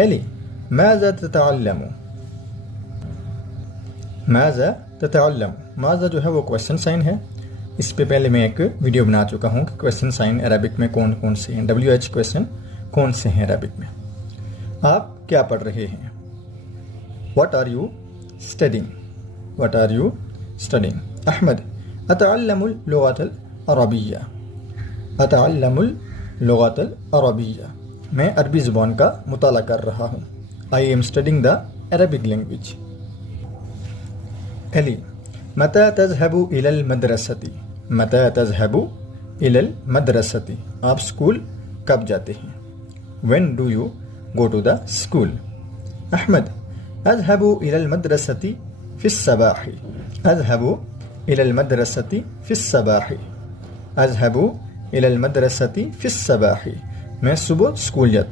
Eli Maaza ततअल्लमु, Maaza ततअल्लमु, Maaza जो है वो क्वेश्चन साइन है। इस पे पहले मैं एक वीडियो बना चुका हूँ कि क्वेश्चन साइन अरबिक में कौन कौन से हैं, WH क्वेश्चन कौन से हैं अरबिक में। आप क्या पढ़ रहे हैं? What are you studying? What are you studying? Ahmad अतअल्लमुल लुगतल अरबिय्या, अतअल्लमुल लुगतल अरबिय्या, मैं अरबी ज़ुबान का मुताला कर रहा हूँ। I am studying the Arabic language. Ali मता तज़हबु इलल मदरसती, मता तज़हबु इलल मदरसती, आप स्कूल कब जाते हैं? When do you go to the school? Ahmad अज़हबु इलल मदरसती फ़िस्सबाही, अज़हबु इलल मदरसती फ़िस्सबाही, अज़हबु इलल मदरसती फ़िस्सबाही, मैं सुबह स्कूल जाता